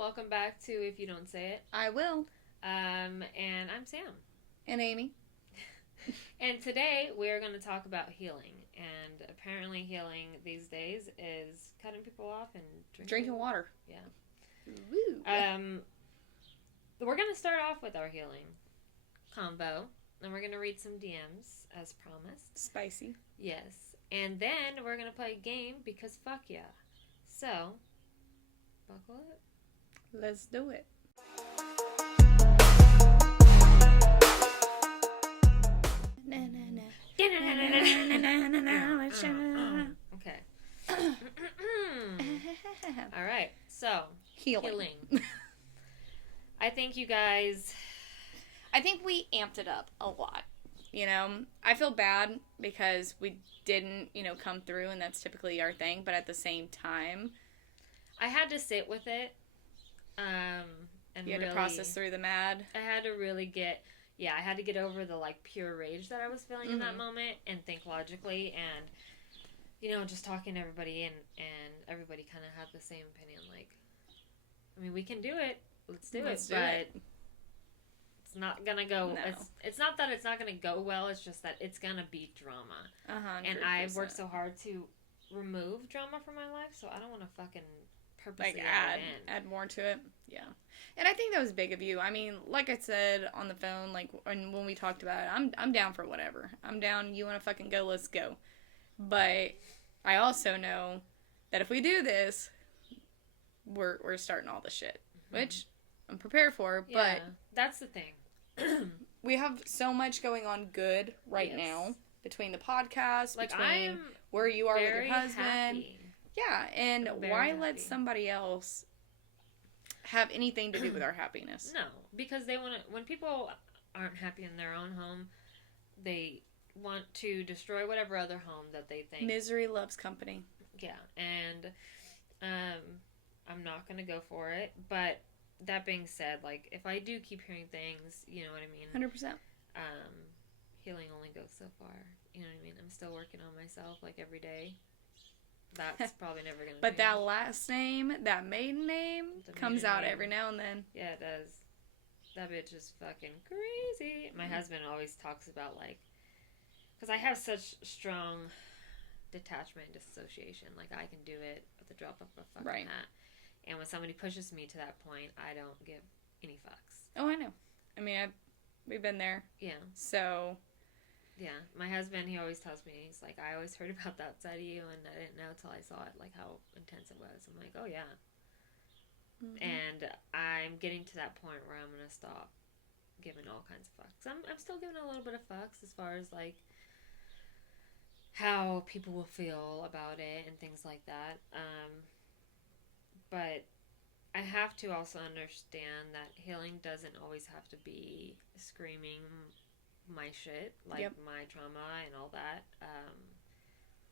Welcome back to If You Don't Say It. I will. And I'm Sam. And Amy. And today we're going to talk about healing. And apparently healing these days is cutting people off and drinking water. Yeah. Woo. We're going to start off with our healing combo. And we're going to read some DMs as promised. Spicy. Yes. And then we're going to play a game because fuck yeah. So, buckle up. Let's do it. Okay. All right. So, healing. I think you guys... I think we amped it up a lot. You know, I feel bad because we didn't, come through, and that's typically our thing. But at the same time, I had to sit with it. And you had to process through the mad. I had to really get over the pure rage that I was feeling in that moment and think logically and, just talking to everybody and everybody kind of had the same opinion. We can do it. Let's do it. But it's not gonna go. No. It's not that it's not gonna go well. It's just that it's gonna be drama. 100%. And I've worked so hard to remove drama from my life, so I don't want to fucking purposely add more to it. Yeah. And I think that was big of you. I mean, like I said on the phone, when we talked about it, I'm down for whatever. I'm down. You want to fucking go? Let's go. But I also know that if we do this, we're starting all the shit, which I'm prepared for. Yeah, but that's the thing. We have so much going on good right now between the podcast, between where you are with your husband. Happy. Yeah, and why happy. let somebody else have anything to do with our happiness? No, because they want to. When people aren't happy in their own home, they want to destroy whatever other home that they think. Misery loves company. Yeah, and I'm not gonna go for it. But that being said, if I do keep hearing things, you know what I mean. 100%. Healing only goes so far. You know what I mean. I'm still working on myself every day. That's probably never going to But that last name, that maiden name, comes out every now and then. Yeah, it does. That bitch is fucking crazy. My husband always talks about, because I have such strong detachment and dissociation. I can do it at the drop of a fucking hat. And when somebody pushes me to that point, I don't give any fucks. Oh, I know. I mean, we've been there. Yeah. So... Yeah, my husband, he always tells me, he's like, I always heard about that side of you, and I didn't know till I saw it, how intense it was. I'm like, oh, yeah. Mm-hmm. And I'm getting to that point where I'm going to stop giving all kinds of fucks. I'm still giving a little bit of fucks as far as, how people will feel about it and things like that. But I have to also understand that healing doesn't always have to be screaming my shit, my trauma and all that,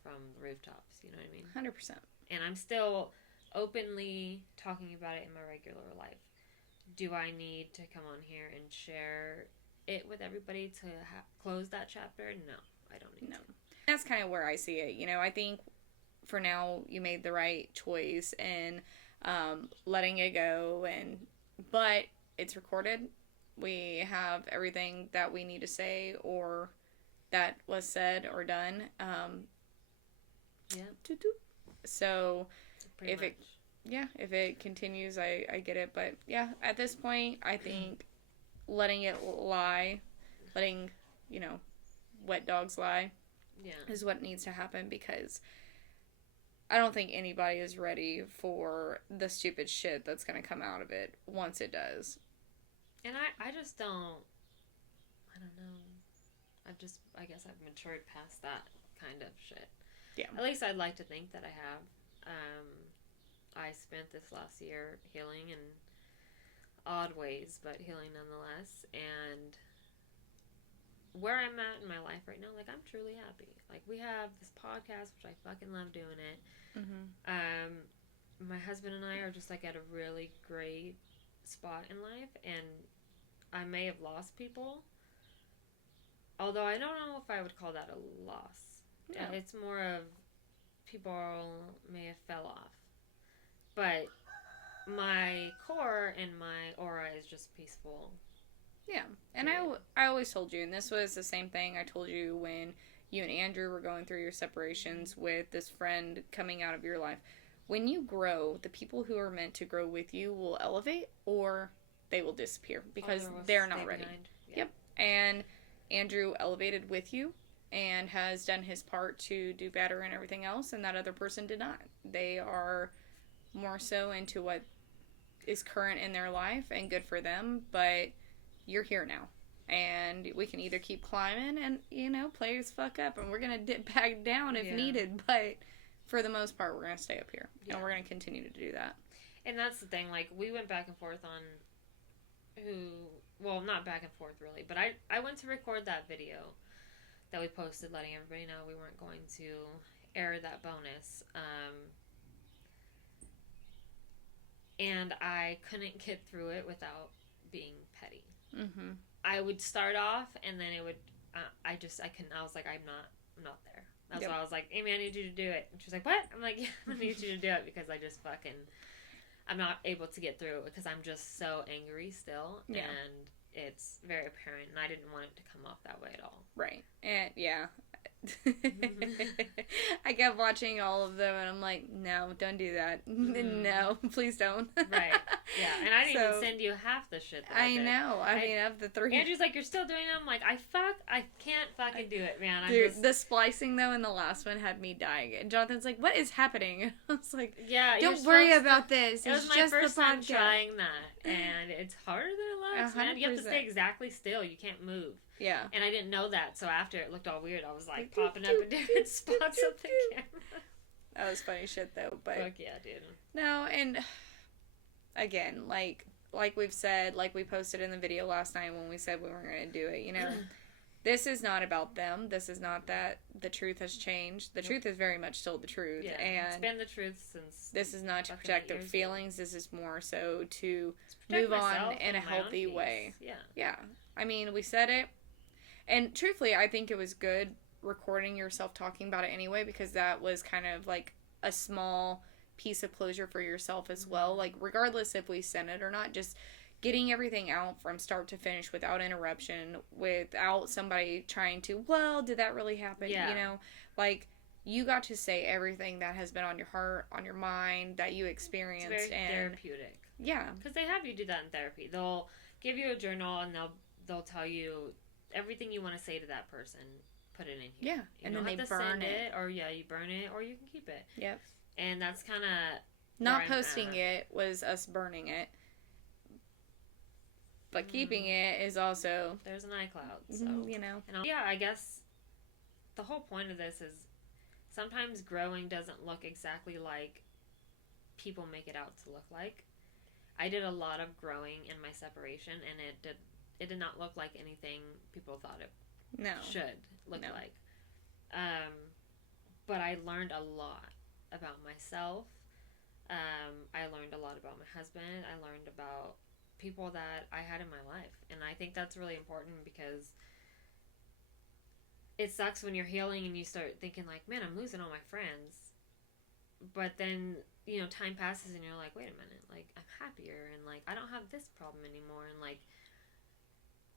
from the rooftops, you know what I mean? 100%. And I'm still openly talking about it in my regular life. Do I need to come on here and share it with everybody to close that chapter? No, I don't need to. That's kind of where I see it. I think for now you made the right choice in letting it go, but it's recorded. We have everything that we need to say or that was said or done. Yeah. So if it continues, I get it. But yeah, at this point, I think letting it lie, letting, wet dogs lie is what needs to happen, because I don't think anybody is ready for the stupid shit that's going to come out of it once it does. And I just don't, I don't know. I guess I've matured past that kind of shit. Yeah. At least I'd like to think that I have. I spent this last year healing in odd ways, but healing nonetheless. And where I'm at in my life right now, I'm truly happy. We have this podcast, which I fucking love doing it. Mm-hmm. My husband and I are just, at a really great spot in life, and I may have lost people, although I don't know if I would call that a loss. No. It's more of people may have fell off, but my core and my aura is just peaceful. Yeah. And I always told you, and this was the same thing I told you when you and Andrew were going through your separations with this friend coming out of your life. When you grow, the people who are meant to grow with you will elevate or they will disappear because they're not ready. Yeah. Yep. And Andrew elevated with you and has done his part to do better and everything else, and that other person did not. They are more so into what is current in their life, and good for them, but you're here now. And we can either keep climbing and, play as fuck up, and we're going to dip back down if needed, but for the most part, we're going to stay up here, and we're going to continue to do that. And that's the thing, like, we went back and forth on well, not back and forth, really, but I went to record that video that we posted letting everybody know we weren't going to air that bonus. And I couldn't get through it without being petty. Mm-hmm. I would start off, and then it would, I couldn't, I was like, I'm not there. That's why I was like, Amy, I need you to do it. And she was like, what? I'm like, yeah, I need you to do it because I just I'm not able to get through it because I'm just so angry still. Yeah. And it's very apparent, and I didn't want it to come off that way at all. Right. And, yeah. I kept watching all of them, and I'm like, no, don't do that. No, please don't. Right. Yeah, and I didn't even send you half the shit that I did. Know. I mean, of the 3. Andrew's like, you're still doing it? I'm like, I can't fucking do it, man. The splicing, though, in the last one had me dying. And Jonathan's like, what is happening? I was like, don't worry about this. It was my first time trying that, and it's harder than it looks, 100%. Man. You have to stay exactly still. You can't move. Yeah. And I didn't know that, so after it looked all weird, I was like popping up in different spots of the camera. That was funny shit, though. But fuck yeah, dude. No, and again, like we've said, like we posted in the video last night when we said we weren't going to do it, this is not about them. This is not that the truth has changed. The truth is very much still the truth. Yeah, and it's been the truth since... This is not to protect their feelings. This is more so to move on in a healthy way. Yeah. Yeah. I mean, we said it. And truthfully, I think it was good recording yourself talking about it anyway, because that was kind of like a small piece of closure for yourself as well. Like, regardless if we sent it or not, just getting everything out from start to finish without interruption, without somebody trying to, well, did that really happen? Yeah. Like, you got to say everything that has been on your heart, on your mind, that you experienced. It's very therapeutic. Yeah. Because they have you do that in therapy. They'll give you a journal, and they'll tell you everything you want to say to that person, put it in here. Yeah, and then they burn it. Or, you burn it, or you can keep it. Yep. And that's kind of... Not posting it was us burning it. But keeping it is also... There's an iCloud, so... And yeah, I guess the whole point of this is sometimes growing doesn't look exactly like people make it out to look like. I did a lot of growing in my separation, and it did not look like anything people thought it should look like. But I learned a lot about myself. I learned a lot about my husband. I learned about people that I had in my life. And I think that's really important because it sucks when you're healing and you start thinking like, man, I'm losing all my friends. But then, time passes and you're like, wait a minute, like, I'm happier and like, I don't have this problem anymore. And like,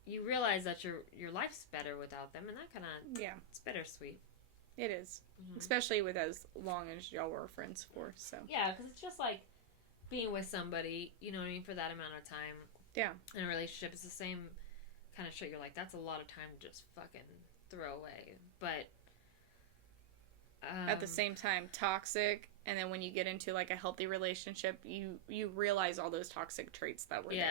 you realize that your life's better without them, and that kind of it's bittersweet. It is, especially with as long as y'all were friends for. So yeah, because it's just like being with somebody, you know what I mean, for that amount of time. Yeah, in a relationship, it's the same kind of shit. You're like, that's a lot of time to just fucking throw away. But at the same time, toxic. And then when you get into like a healthy relationship, you realize all those toxic traits that were there.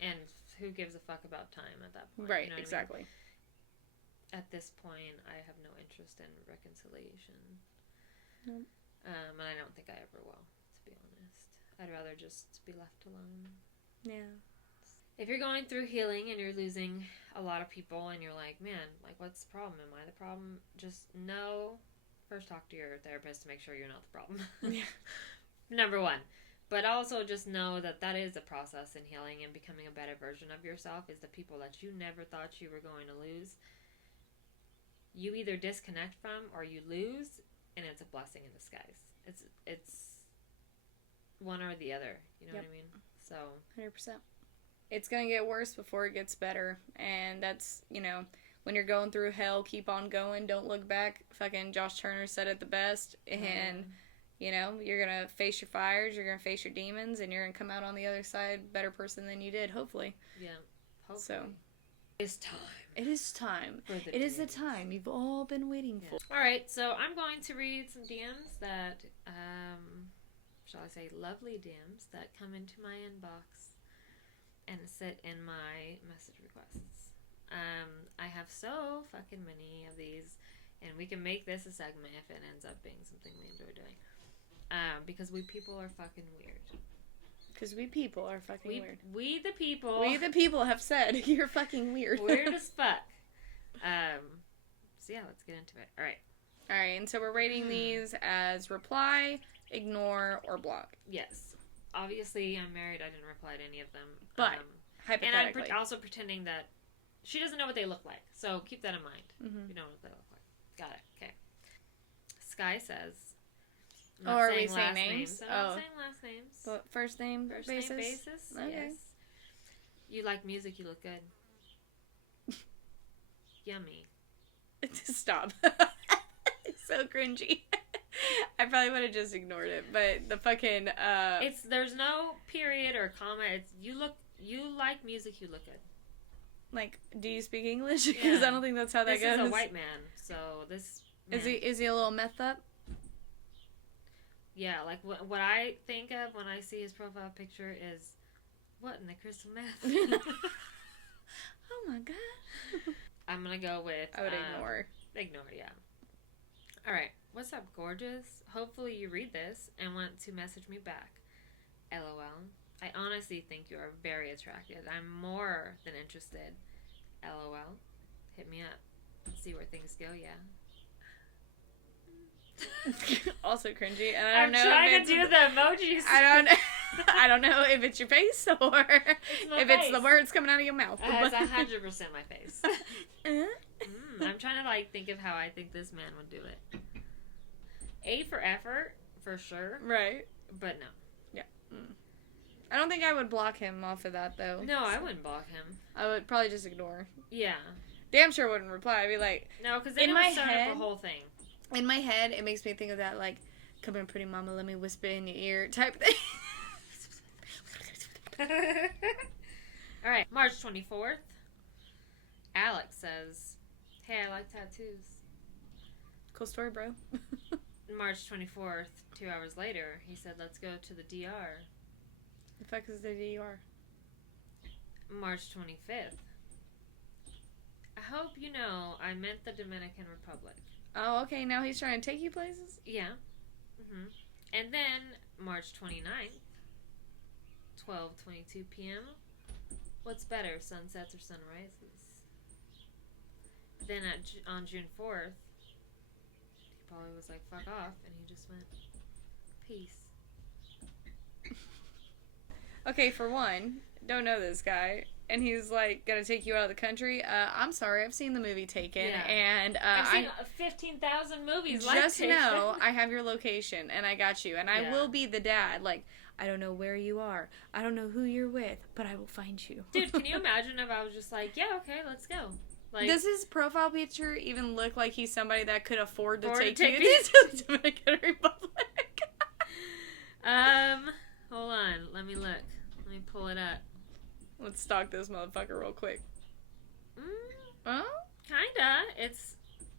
Yeah, and who gives a fuck about time at that point? Right, exactly. I mean? At this point, I have no interest in reconciliation. Nope. And I don't think I ever will, to be honest. I'd rather just be left alone. Yeah. If you're going through healing and you're losing a lot of people and you're like, man, like, what's the problem? Am I the problem? Just know, first talk to your therapist to make sure you're not the problem. Yeah. Number one. But also just know that is a process in healing, and becoming a better version of yourself is the people that you never thought you were going to lose. You either disconnect from or you lose, and it's a blessing in disguise. one or the other. You know Yep. what I mean? So 100%. It's gonna get worse before it gets better, and that's, when you're going through hell, keep on going, don't look back. Fucking Josh Turner said it the best, and you're gonna face your fires, you're gonna face your demons, and you're gonna come out on the other side better person than you did, hopefully. Yeah, hopefully. So it's time. It is time. It is the time you've all been waiting for. All right, so I'm going to read some DMs that, shall I say, lovely DMs that come into my inbox and sit in my message requests. I have so fucking many of these, and we can make this a segment if it ends up being something we enjoy doing. Because we people are fucking weird. Because we people are fucking weird. We the people. We the people have said you're fucking weird. Weird as fuck. So yeah, let's get into it. All right, and so we're rating these as reply, ignore, or block. Yes. Obviously, I'm married. I didn't reply to any of them. But, hypothetically. And I'm also pretending that she doesn't know what they look like. So keep that in mind. Mm-hmm. You know what they look like. Got it. Okay. Sky says... Are we saying names? I'm not saying last names. But first name basis? Name basis, okay. Yes. You like music, you look good. Yummy. Stop. It's so cringy. I probably would have just ignored it, but the fucking there's no period or comma. It's you like music, you look good. Like, do you speak English? Because I don't think that's how that goes. This is a white man, so this man. Is he a little meth up? Yeah, like what I think of when I see his profile picture is, what in the crystal meth? Oh my god. I'm gonna go with... I would ignore. Ignore, yeah. Alright, what's up, gorgeous? Hopefully you read this and want to message me back. LOL. I honestly think you are very attractive. I'm more than interested. LOL. Hit me up. See where things go, yeah. Also cringy, and I'm trying to do the emojis. I don't know if it's your face or if it's the words coming out of your mouth. It's 100% my face. I'm trying to think of how I think this man would do it. A for effort, for sure. Right. But no. Yeah. I don't think I would block him off of that though. No, I wouldn't block him. I would probably just ignore. Yeah. Damn sure wouldn't reply. I'd be like... No, because then it would start up a whole thing. In my head, it makes me think of that, come in, pretty mama, let me whisper in your ear type thing. Alright, March 24th. Alex says, hey, I like tattoos. Cool story, bro. March 24th, 2 hours later, he said, let's go to the DR. The fuck is the DR? March 25th. I hope you know I meant the Dominican Republic. Oh, okay. Now he's trying to take you places? Yeah. And then, March 29th, 12:22 p.m. What's better, sunsets or sunrises? Then on June 4th, he probably was like, fuck off, and he just went, peace. Okay, for one, don't know this guy. And he's gonna take you out of the country. I'm sorry, I've seen the movie Taken, and I've seen 15,000 movies. Just know I have your location, and I got you, and I will be the dad. I don't know where you are, I don't know who you're with, but I will find you. Dude, can you imagine if I was just like, yeah, okay, let's go. Does his profile picture even look like he's somebody that could afford to take you to the Dominican Republic? Hold on, let me look. Let me pull it up. Let's stalk this motherfucker real quick. Kinda.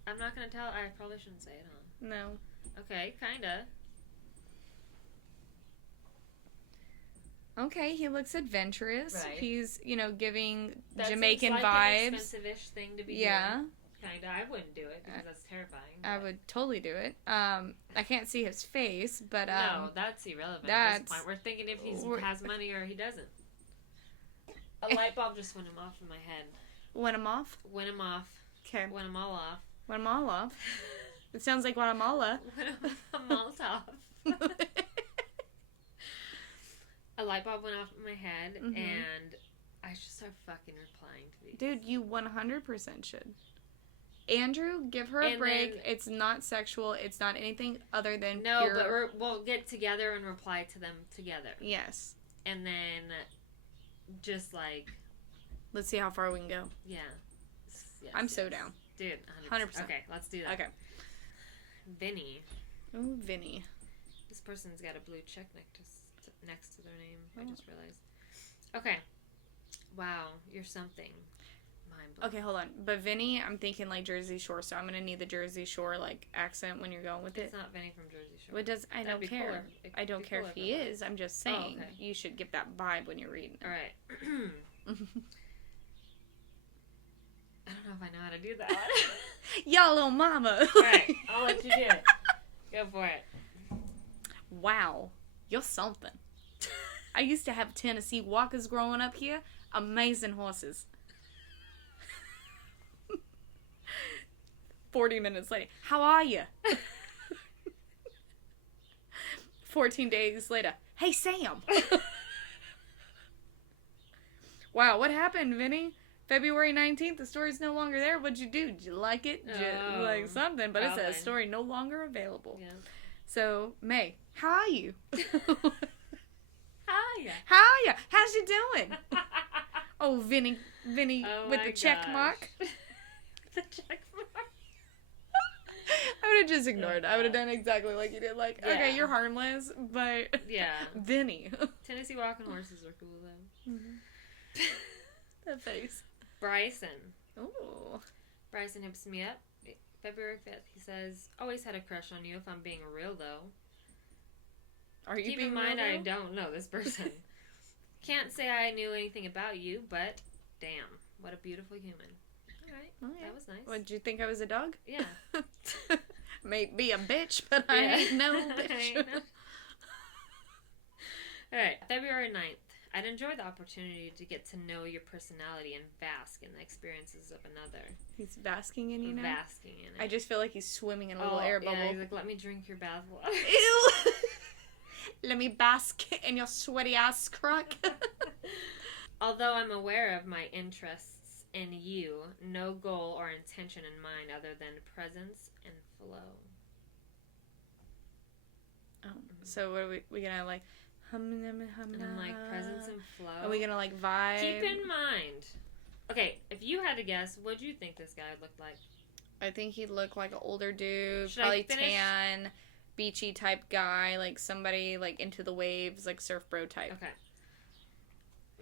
I'm not gonna tell. I probably shouldn't say it, huh? No. Okay, kinda. Okay, he looks adventurous. Right. He's, giving that Jamaican seems vibes. An expensive-ish thing to be doing. Kinda. I wouldn't do it because that's terrifying. I would totally do it. I can't see his face, but no, that's irrelevant at this point. We're thinking if he has money or he doesn't. A light bulb just went him off in my head. Went him off? Went him off. Okay. Went him all off. Went him all off? It sounds like Guatemala. Went him all off. A light bulb went off in my head, and I just started fucking replying to these. Dude, you 100% should. Andrew, give her a And break. then- It's not sexual. It's not anything other than No, pure... but we'll get together and reply to them together. Yes. And then just like... Let's see how far we can go. Yeah. Yes, I'm so down. Dude, 100%. Okay, let's do that. Okay. Vinny. Ooh, Vinny. This person's got a blue check next to their name. I just realized. Okay. Wow, you're something. Mind blowing. Okay, hold on. But Vinny, I'm thinking like Jersey Shore, so I'm gonna need the Jersey Shore like accent when you're going with It's it. not Vinny from Jersey Shore. What does I That'd don't be care. cooler. I don't care if he is. I'm just saying okay. you should get that vibe when you're reading. All right. I don't know if I know how to do that one. Y'all little mama. All right, I'll let you do it. Go for it. Wow, you're something. I used to have Tennessee Walkers growing up here. Amazing horses. 40 minutes later. How are you? 14 days later. Hey, Sam. Wow, what happened, Vinny? February 19th, the story's no longer there. What'd you do? Did you like it? Did you like something? But probably. It says story no longer available. Yeah. So, May, how are you? Hiya. How are you? How's you doing? Oh, Vinny Oh with my the check gosh. mark. The check mark. I would have just ignored. I would have done exactly like you did. Like, Yeah. okay, you're harmless, but Yeah. Vinny. Tennessee walking horses are cool though. That face. Bryson. Ooh. Bryson hits me up. February 5th. He says, always had a crush on you if I'm being real though. Are you Keep being in mind real, I though? don't know this person. Can't say I knew anything about you, but damn, what a beautiful human. Alright, Oh, yeah. that was nice. What, did you think I was a dog? Yeah. May be a bitch, but I ain't no bitch. Alright, February 9th. I'd enjoy the opportunity to get to know your personality and bask in the experiences of another. He's basking in you now? Basking in it. I just feel like he's swimming in a little air bubble. Yeah, he's like, let me drink your bath water. Ew! Let me bask in your sweaty ass crack. Although I'm aware of my interests in you, no goal or intention in mind other than presence and flow. Oh, so what are we gonna like? And I'm like, presence and flow. Are we gonna like vibe? Keep in mind. Okay, if you had to guess, what do you think this guy looked like? I think he'd look like an older dude, Should I probably finish? tan, beachy type guy, like somebody like into the waves, like surf bro type. Okay.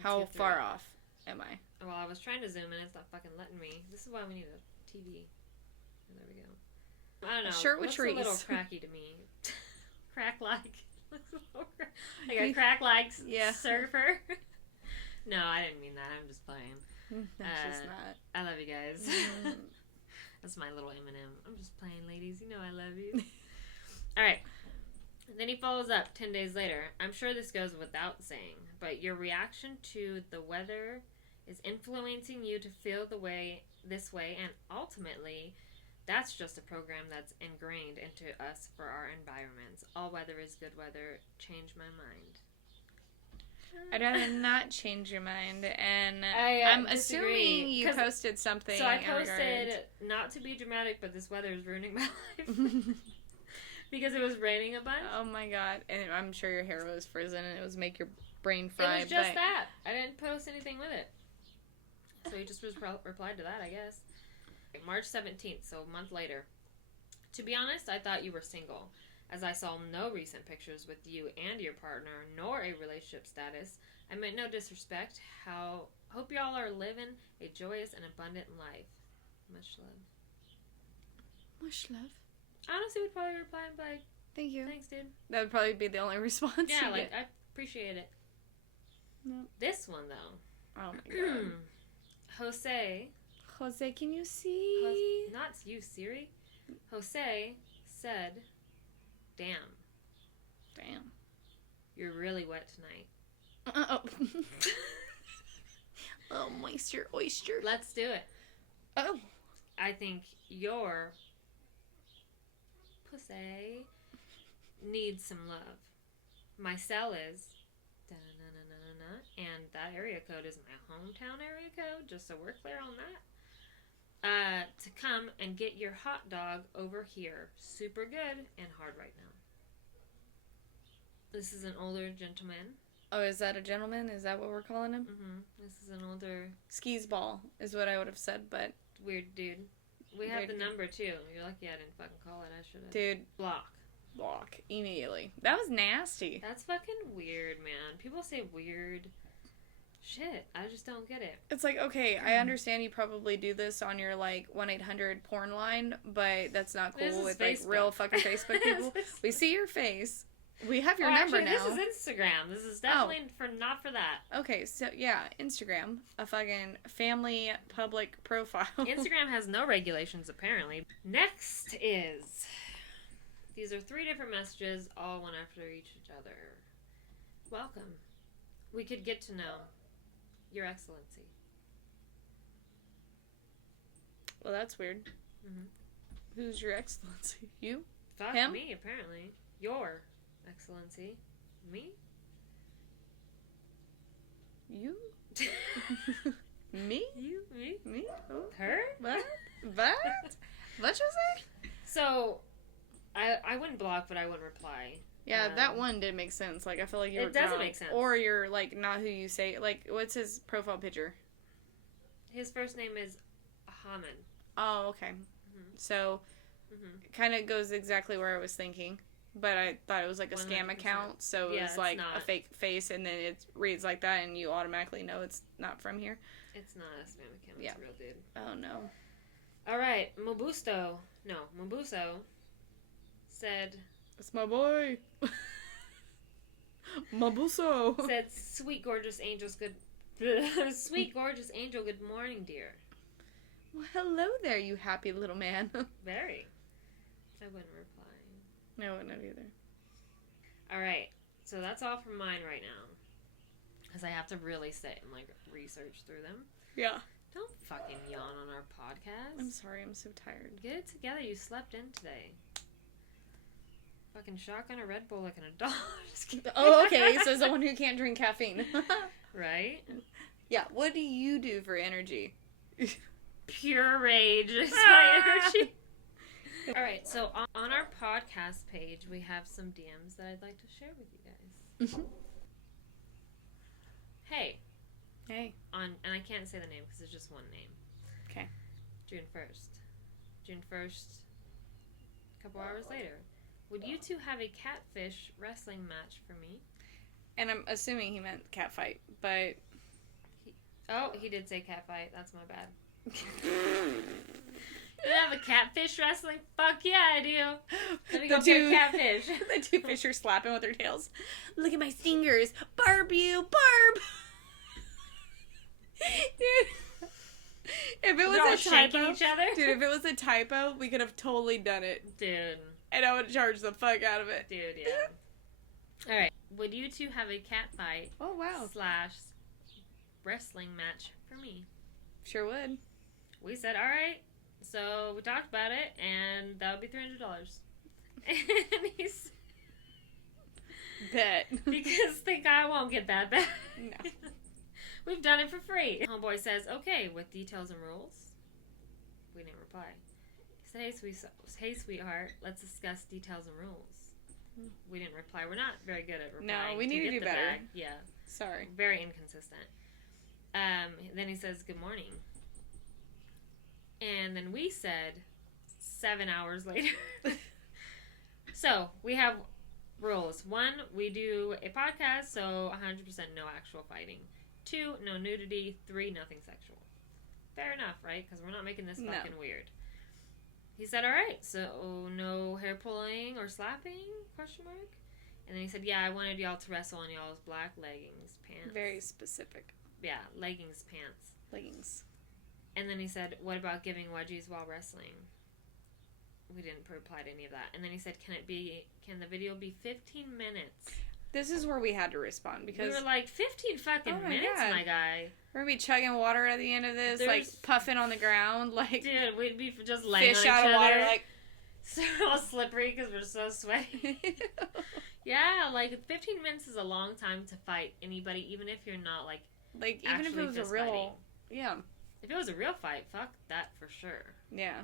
How Let's get far through it. off am I? Well, I was trying to zoom in. It's not fucking letting me. This is why we need a TV. There we go. I don't know. A shirt with Looks trees. a little cracky to me. Crack-like. Looks a little like a crack-like Yeah. surfer. No, I didn't mean that. I'm just playing. That's just not. I love you guys. Mm. That's my little Eminem. I'm just playing, ladies. You know I love you. All right. And then he follows up 10 days later. I'm sure this goes without saying, but your reaction to the weather is influencing you to feel this way, and ultimately, that's just a program that's ingrained into us for our environments. All weather is good weather. Change my mind. I'd rather not change your mind, and disagree, I'm assuming you 'cause- posted something. So I in posted, regards- not to be dramatic, but this weather is ruining my life. Because it was raining a bunch. Oh my god! And I'm sure your hair was frozen, and it was make your brain fry. It was just but that. I didn't post anything with it. So he just replied to that, I guess. March 17th, so a month later. To be honest, I thought you were single, as I saw no recent pictures with you and your partner, nor a relationship status. I meant no disrespect. Hope y'all are living a joyous and abundant life. Much love. Much love. I honestly would probably reply and be like, Thank you. thanks, dude. That would probably be the only response. Yeah, you like, get. I appreciate it. No. This one, though. Oh my god. Jose. Jose, can you see? Not you, Siri. Jose said, damn, Damn. you're really wet tonight. Oh. Oh, moisture, oyster. Let's do it. Oh. I think your pussy needs some love. My cell is da-na-na-na-na-na, and that area code is my hometown area code, just so we're clear on that. to come and get your hot dog over here. Super good and hard right now. This is an older gentleman. Oh, is that a gentleman? Is that what we're calling him? Mm-hmm. This is an older... Skis ball is what I would have said, but... Weird dude. We have the number, too. You're lucky I didn't fucking call it. I should have. Dude. Block. Immediately. That was nasty. That's fucking weird, man. People say weird shit. I just don't get it. It's like, okay, I understand you probably do this on your, like, 1-800 porn line, but that's not cool with, like, real fucking Facebook people. We see your face. We have your number now. This is Instagram. This is definitely not for that. Okay, so yeah, Instagram, a fucking family public profile. Instagram has no regulations apparently. Next is, these are 3 different messages, all one after each other. Welcome. We could get to know Your Excellency. Well, that's weird. Mm-hmm. Who's Your Excellency? You? Fuck him? Me, apparently. Your Excellency. Me? You? Me? You? Me? Me? Oh. Her? What? What you say? So, I wouldn't block, but I wouldn't reply. Yeah, that one did make sense. Like, I feel like you were It doesn't drunk. make sense. Or you're, like, not who you say. Like, what's his profile picture? His first name is Haman. Oh, okay. Mm-hmm. So, kind of goes exactly where I was thinking. But I thought it was like a 100%. Scam account, so it was like a fake face, and then it reads like that, and you automatically know it's not from here. It's not a spam account, it's a real dude. Oh, no. Alright, Mabuso said... It's my boy! Mabuso! Said, sweet gorgeous angel, good morning, dear. Well, hello there, you happy little man. Very. I wouldn't reply. No, I wouldn't either. Alright, so that's all from mine right now. Because I have to really sit and, like, research through them. Yeah. Don't fucking yawn on our podcast. I'm sorry, I'm so tired. Get it together, you slept in today. Fucking shotgun a Red Bull like an adult. Just kidding. Oh, okay, so someone who can't drink caffeine. Right? Yeah, what do you do for energy? Pure rage is my energy. Alright, so on our podcast page, we have some DMs that I'd like to share with you guys. Mm-hmm. Hey. And I can't say the name because it's just one name. Okay. June 1st, a couple hours later. Would you two have a catfish wrestling match for me? And I'm assuming he meant catfight, but... He did say catfight. That's my bad. You have a catfish wrestling? Fuck yeah, I do. Let me go get a catfish. The 2 fish are slapping with their tails. Look at my stingers. Barb you, Barb! Dude. If it was a typo, each other? Dude, if it was a typo, we could have totally done it. Dude. And I would charge the fuck out of it. Dude, yeah. Alright. Would you two have a catfight? Oh, wow. / wrestling match for me? Sure would. We said, alright. So we talked about it, and that would be $300. And he's... Bet. Because the guy won't get that back. No. We've done it for free. Homeboy says, okay, with details and rules. We didn't reply. He said, hey, sweetheart, let's discuss details and rules. We didn't reply. We're not very good at replying. No, we need to do better. Bag. Yeah. Sorry. Very inconsistent. Then he says, good morning. And then we said 7 hours later. So, we have rules. 1, we do a podcast, so 100% no actual fighting. 2, no nudity. 3, nothing sexual. Fair enough, right? Because we're not making this fucking weird. He said, alright, so no hair pulling or slapping? Question mark. And then he said, yeah, I wanted y'all to wrestle in y'all's black leggings pants. Very specific. Yeah, leggings pants. Leggings. And then he said, what about giving wedgies while wrestling? We didn't reply to any of that. And then he said, can the video be 15 minutes? This is where we had to respond because... We were like, 15 fucking minutes, God. my guy. We're going to be chugging water at the end of this, like puffing on the ground, like... Dude, we'd be just laying fish on out each of water, other. like... So all slippery because we're so sweaty. Yeah, like 15 minutes is a long time to fight anybody, even if you're not like even if it was a real... fighting. Yeah. If it was a real fight, fuck that for sure. Yeah.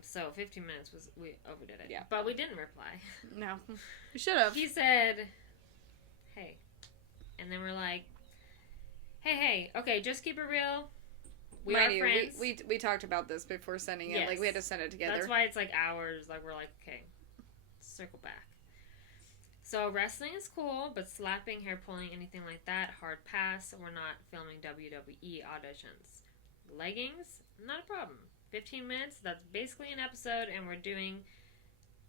So 15 minutes we overdid it. Yeah. But we didn't reply. No. We should have. He said, hey. And then we're like, hey, okay, just keep it real. We are friends. We talked about this before sending it. Yes. Like, we had to send it together. That's why it's like hours. Like, we're like, okay, circle back. So wrestling is cool, but slapping, hair pulling, anything like that, hard pass. We're not filming WWE auditions. Leggings, not a problem. 15 minutes, that's basically an episode, and we're doing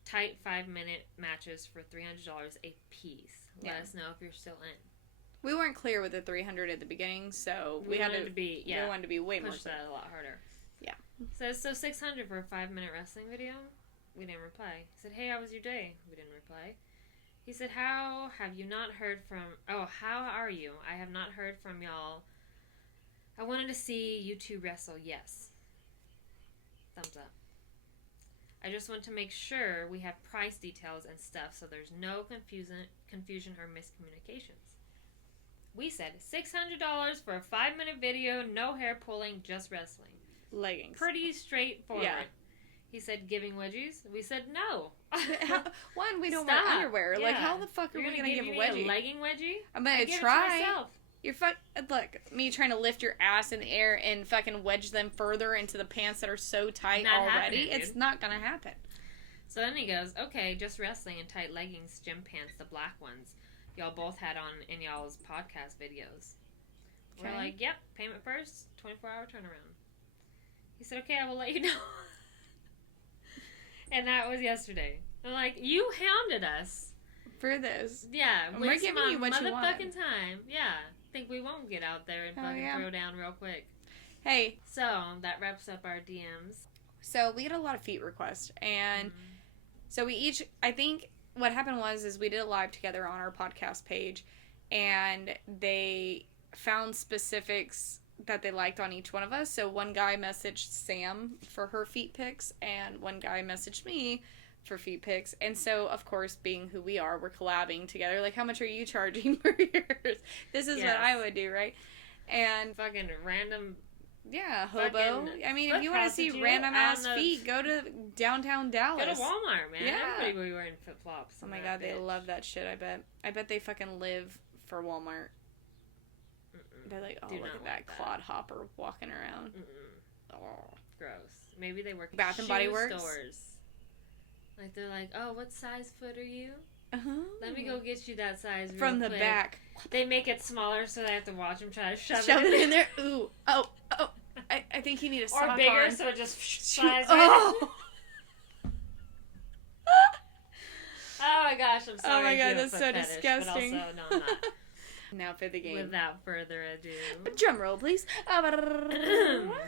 tight 5-minute matches for $300 a piece. Let us know if you're still in. We weren't clear with the 300 at the beginning, so we wanted to be way more. Push that a lot harder. Yeah. So 600 for a 5-minute wrestling video. We didn't reply. He said, "Hey, how was your day?" We didn't reply. He said, "How have you not heard from? Oh, how are you? I have not heard from y'all. I wanted to see you two wrestle. Yes. Thumbs up. I just want to make sure we have price details and stuff so there's no confusion or miscommunications." We said $600 for a 5-minute video, no hair pulling, just wrestling. Leggings. Pretty straightforward. Yeah. He said, giving wedgies? We said, no. One, we don't wear underwear. Yeah. Like, how the fuck are we going to give a wedgie? A legging wedgie? I'm going to try. You're look, me trying to lift your ass in the air and fucking wedge them further into the pants that are so tight already. It's not going to happen. So then he goes, okay, just wrestling in tight leggings, gym pants, the black ones y'all both had on in y'all's podcast videos. Okay. We're like, yep, payment first, 24-hour turnaround. He said, okay, I will let you know. And that was yesterday. I'm like, you hounded us for this. Yeah, we're giving you what you want. Motherfucking time. Yeah, think we won't get out there and fucking throw down real quick. Hey, so that wraps up our DMs. So we get a lot of feet requests, and so we each, I think what happened was we did a live together on our podcast page, and they found specifics that they liked on each one of us. So one guy messaged Sam for her feet pics, and one guy messaged me for feet pics. And so, of course, being who we are, we're collabing together. Like, how much are you charging for yours? This is what I would do, right? And fucking random... Yeah, hobo. I mean, if you want to see random ass feet, go to downtown Dallas. Go to Walmart, man. Yeah. Everybody will be wearing flip flops. Oh my god, they love that shit. I bet they fucking live for Walmart. They're like, oh, look at that clod hopper walking around. Oh, gross. Maybe they work at Bath and Body Works stores. Like they're like, oh, what size foot are you? Let me go get you that size real from the quick. back. They make it smaller so they have to watch them try to shove it in there. Ooh, oh. I think you need a sock on. Or bigger, so it just slides right in. Oh my gosh, I'm sorry. Oh my god, that's so disgusting. But also, no, I'm not. Now for the game. Without further ado. Drum roll, please.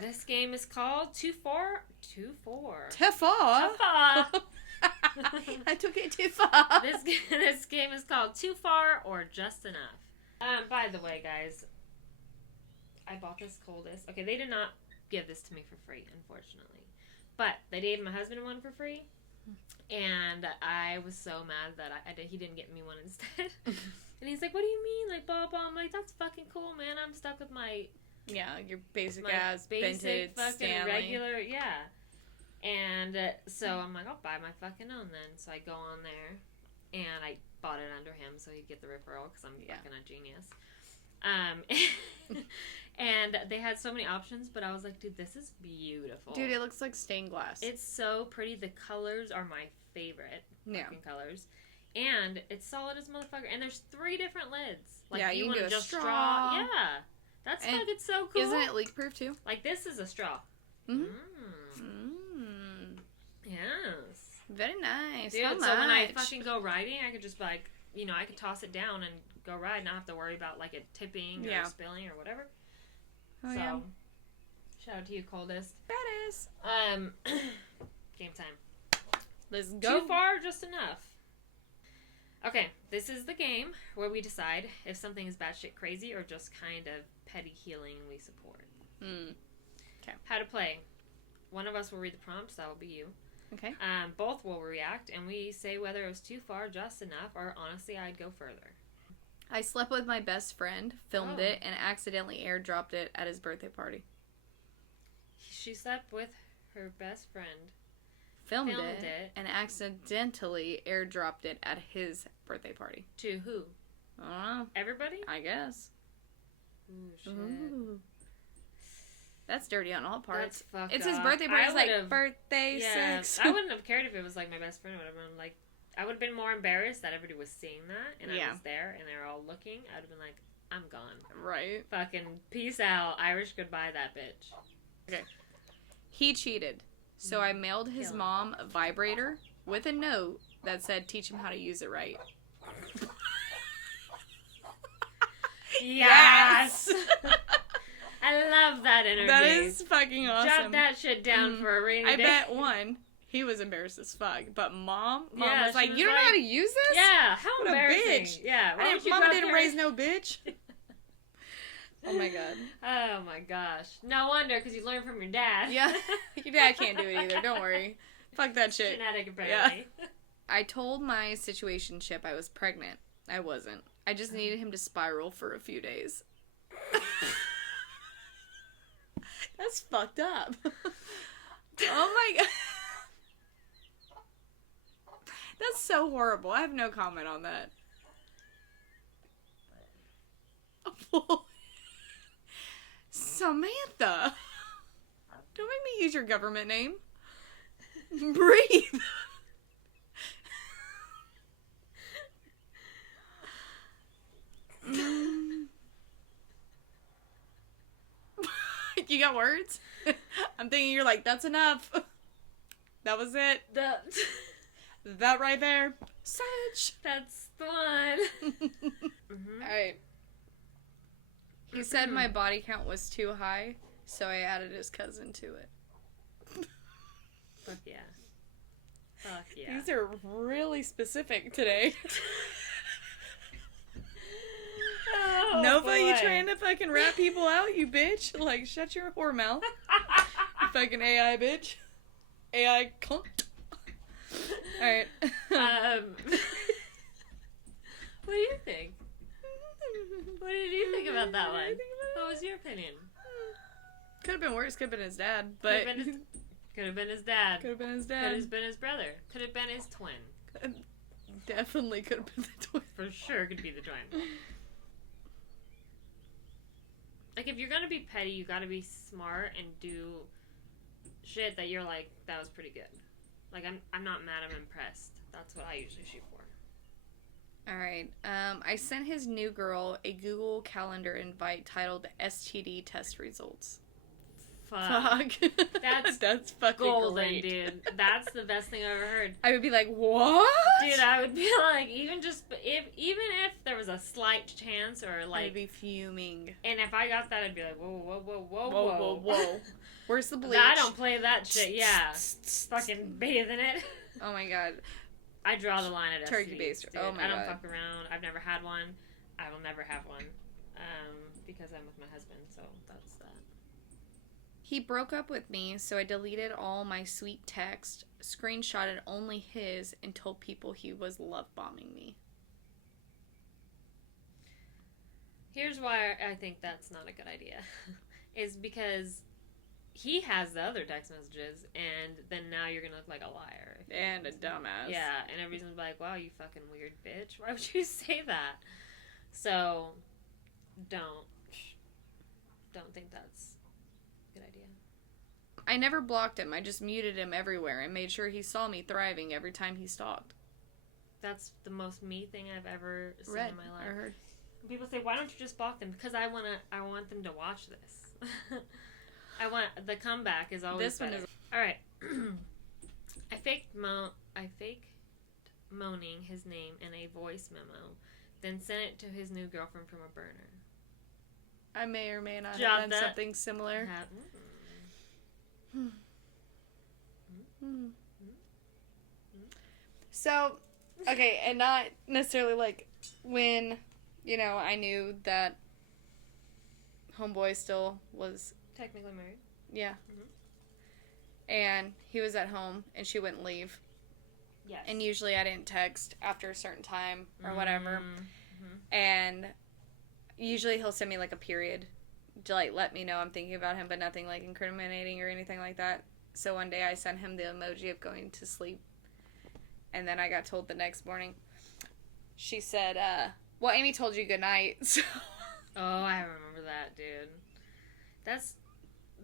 This game is called 2-4. Too far? I took it too far. This game is called Too Far or Just Enough. By the way, guys, I bought this coldest. Okay, they did not give this to me for free, unfortunately. But they gave my husband one for free. And I was so mad that he didn't get me one instead. And he's like, what do you mean? Like, blah, blah. I'm like, that's fucking cool, man. I'm stuck with my... Yeah, your basic vintage, fucking Stanley. Regular, yeah. And so I'm like, I'll buy my fucking own then. So I go on there, and I bought it under him so he'd get the referral because I'm fucking a genius. And they had so many options, but I was like, dude, this is beautiful. Dude, it looks like stained glass. It's so pretty. The colors are my favorite fucking colors. And it's solid as a motherfucker. And there's 3 different lids. Like, you want to just straw. Yeah. That's fucking so cool. Isn't it leak proof too? Like, this is a straw. Yes. Very nice. Dude, so when I fucking go riding, I could just, like, I could toss it down and go ride, not have to worry about, like, it tipping or spilling or whatever. Oh, so, shout out to you, Coldest. Badass. Game time. Let's go. Too far, just enough. Okay, this is the game where we decide if something is batshit crazy or just kind of petty healing we support. Okay. How to play. One of us will read the prompts, that will be you. Okay. Both will react, and we say whether it was too far, just enough, or honestly, I'd go further. I slept with my best friend, filmed it, and accidentally airdropped it at his birthday party. she slept with her best friend. Filmed it and accidentally airdropped it at his birthday party. To who? I don't know. Everybody? I guess. Ooh, shit. Ooh. That's dirty on all parts. That's fucked It's up. his birthday party. It's like birthday sex. I wouldn't have cared if it was like my best friend. I would have been more embarrassed that everybody was seeing that and I was there and they were all looking. I would have been like, I'm gone. Right. Fucking peace out. Irish goodbye that bitch. Okay. He cheated. So I mailed his mom a vibrator with a note that said, teach him how to use it right. Yes! I love that energy. That is fucking awesome. Jot that shit down for a rainy day. I bet one, he was embarrassed as fuck. But mom was like, you don't know like, how to use this? Yeah, how what embarrassing. A bitch. Yeah, Mama didn't raise no bitch. Oh my god. Oh my gosh. No wonder, because you learned from your dad. Yeah. Your dad can't do it either. Don't worry. Fuck that shit. Genetic, apparently. Yeah. I told my situationship I was pregnant. I wasn't. I just needed him to spiral for a few days. That's fucked up. Oh my god. That's so horrible. I have no comment on that. Samantha. Don't make me use your government name. Breathe. You got words? I'm thinking you're like, that's enough. That was it. That right there. Savage. That's the one. Mm-hmm. Alright. He said my body count was too high, so I added his cousin to it. Fuck yeah. Fuck yeah. These are really specific today. Oh, Nova, boy. you trying to fucking rat people out, you bitch? Like, shut your whore mouth. You fucking AI bitch. AI cunt. Alright. What do you think? What did you think about that one? What was your opinion? Could have been worse. Could have been his dad, but could have been his dad. Could have been his dad. Could have been his brother. Could have been his twin. Definitely could have been the twin. For sure, could be the twin. Like, if you're gonna be petty, you gotta be smart and do shit that you're like, that was pretty good. Like, I'm not mad. I'm impressed. That's what I usually shoot for. Alright, I sent his new girl a Google Calendar invite titled STD test results. Fuck. That's fucking golden, great. dude. That's the best thing I've ever heard. I would be like, what? Dude, I would be like, even if there was a slight chance or like... I'd be fuming. And if I got that, I'd be like, whoa. Whoa. Where's the bleach? I don't play that shit, yeah. Fucking bathe in it. Oh my god. I draw the line at Turkey STDs, baster. dude. Oh my god. I don't fuck around. I've never had one. I will never have one. Because I'm with my husband, so that's that. He broke up with me, so I deleted all my sweet text, screenshotted only his, and told people he was love bombing me. Here's why I think that's not a good idea. Is because he has the other text messages, and then now you're gonna look like a liar. And a dumbass. Yeah, and everybody's gonna be like, wow, you fucking weird bitch. Why would you say that? So, don't think that's a good idea. I never blocked him. I just muted him everywhere and made sure he saw me thriving every time he stalked. That's the most me thing I've ever seen in my life. I heard. People say, why don't you just block them? Because I want them to watch this. I want the comeback is always this better. One is all right. I faked moaning his name in a voice memo, then sent it to his new girlfriend from a burner. I may or may not Jot have done that. something similar. So, okay, and not necessarily like when, I knew that homeboy still was Technically married. Yeah. Mm-hmm. And he was at home, and she wouldn't leave. Yes. And usually I didn't text after a certain time or whatever. Mm-hmm. And usually he'll send me, like, a period to, like, let me know I'm thinking about him, but nothing, like, incriminating or anything like that. So one day I sent him the emoji of going to sleep. And then I got told the next morning. She said, well, Amy told you good night. So. Oh, I remember that, dude. That's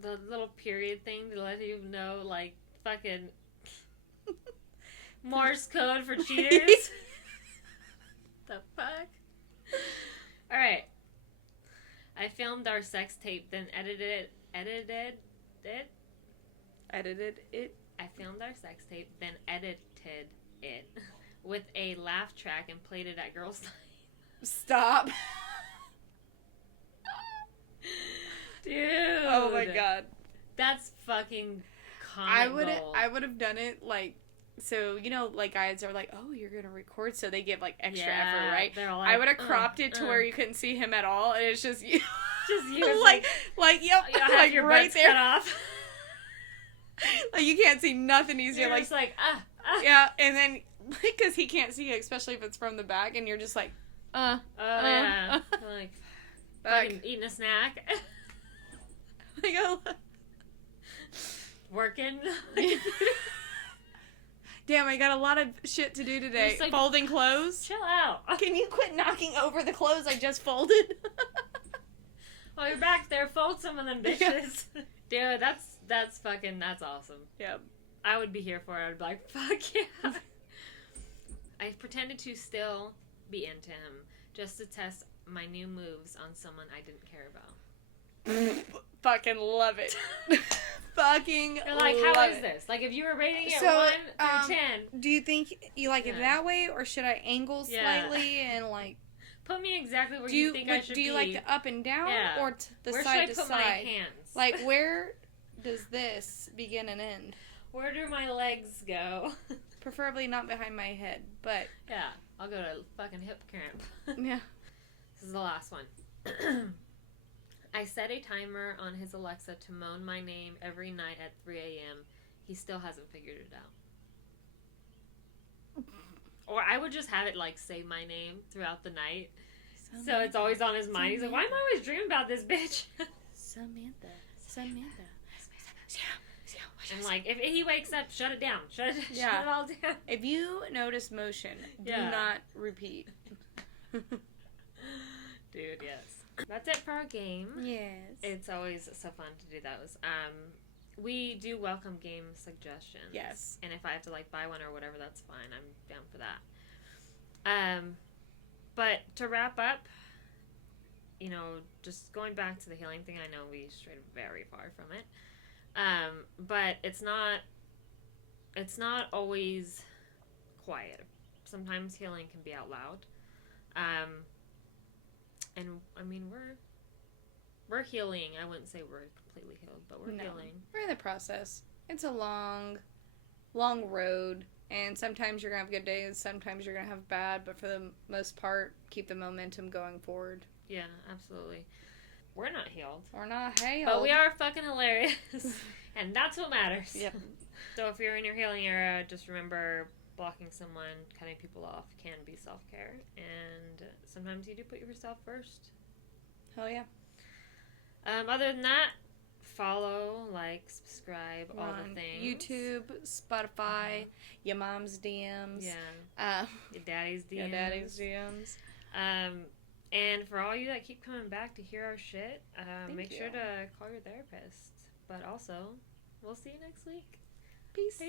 the little period thing to let you know, like, fucking Morse code for cheaters. The fuck? Alright. I filmed our sex tape, then edited it. I filmed our sex tape, then edited it with a laugh track and played it at girls' night. Stop. Dude. Oh my god. That's fucking comic gold. I would have done it, like, so, you know, like, guys are like, oh, you're gonna record, so they give, like, extra effort, right? Like, I would have cropped it to where you couldn't see him at all, and it's just you. Just you. like, yep. Like, your right there. Cut off. Like, you can't see nothing easier. You're like, just like, Yeah, and then, because he can't see you, especially if it's from the back, and you're just like, yeah. Like, fucking eating a snack. Like, oh. Working. Damn, I got a lot of shit to do today. Like, folding clothes. Chill out. Can you quit knocking over the clothes I just folded? While you're back there, fold some of them dishes. Dude, that's awesome. Yep. I would be here for it. I'd be like, fuck yeah. I pretended to still be into him just to test my new moves on someone I didn't care about. Fucking love it. Fucking You're like, how is this? Like, if you were rating it 1 through 10. Do you think you like it that way, or should I angle slightly and, like... Put me exactly where you think I should be. Do you like the up and down, or the where side to should I side? put my hands? Like, where does this begin and end? Where do my legs go? Preferably not behind my head, but... Yeah, I'll go to fucking hip cramp. Yeah. This is the last one. I set a timer on his Alexa to moan my name every night at 3 a.m. He still hasn't figured it out. Or I would just have it, like, say my name throughout the night. So it's always on his mind. He's like, why am I always dreaming about this bitch? Samantha. And, like, if he wakes up, shut it down. Shut it all down. If you notice motion, do not repeat. Dude, yes. That's it for our game. Yes. It's always so fun to do those. We do welcome game suggestions. Yes. And if I have to, like, buy one or whatever, that's fine. I'm down for that. But to wrap up, you know, just going back to the healing thing, I know we strayed very far from it. But it's not always quiet. Sometimes healing can be out loud. And I mean, we're healing. I wouldn't say we're completely healed, but we're healing. We're in the process. It's a long road, and sometimes you're gonna have good days, sometimes you're gonna have bad, but for the most part, keep the momentum going forward. Yeah, absolutely. We're not healed. We're not healed. But we are fucking hilarious. And that's what matters. Yep. So if you're in your healing era, just remember blocking someone, cutting people off can be self-care. And sometimes you do put yourself first. Hell yeah. Other than that, follow, like, subscribe, all the things. YouTube, Spotify, your mom's DMs. Yeah. Your daddy's DMs. Your daddy's DMs. And for all you that keep coming back to hear our shit, make sure to call your therapist. But also, we'll see you next week. Peace.